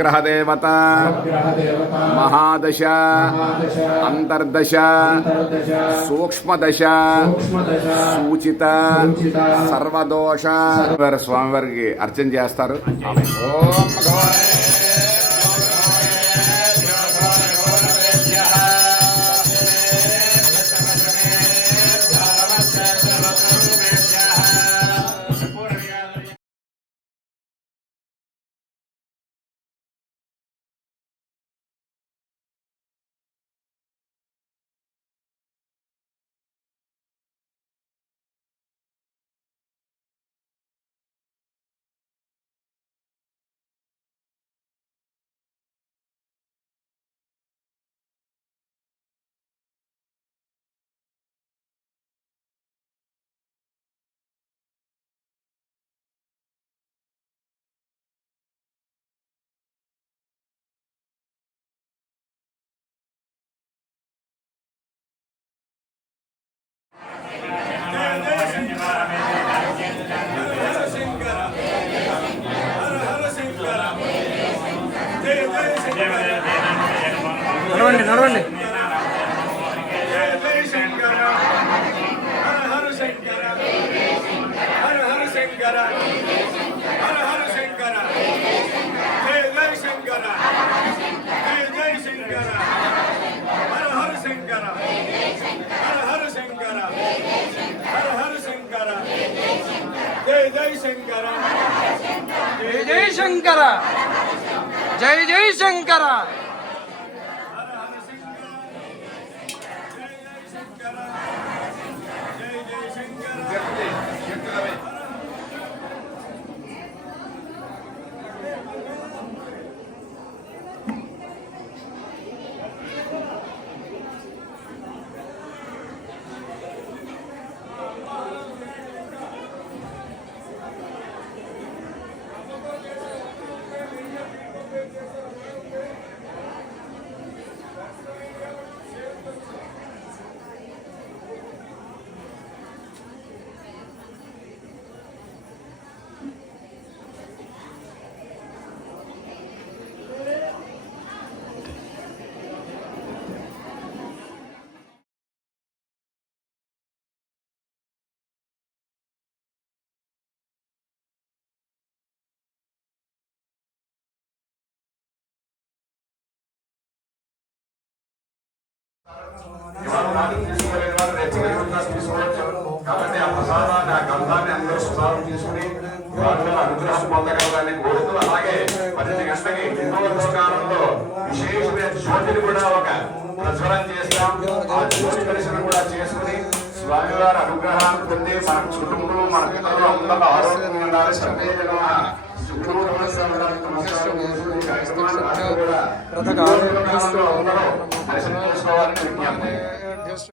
గ్రహదేవత మహాదశ అంతర్దశ సూక్ష్మదశ సూచిత సర్వదోష స్వామివారికి అర్చన చేస్తారు. నడవండి నడవండి. జై జై శంకర, జై జై శంకర. కాబట్టి ఆ ప్రసాదాన్ని, ఆ గంధాన్ని అందరూ ప్రసాదం తీసుకుని వారిలో అనుగ్రహం పొందగలరని కోరుతూ, అలాగే 12 గంటలకి హిందోత్సవకాలంలో విశేషమైన జ్యోతిని కూడా ఒక ప్రజ్వలం చేస్తాం. ఆ జ్యోతి దర్శనం కూడా చేసుకుని స్వామివారి అనుగ్రహాన్ని పొంది మన కుటుంబం, మన పిల్లలు అందరూ ఆరోగ్యంగా ఉండాలి. సర్వే జన దర్శనం చేసుకోవాలని విజ్ఞప్తి.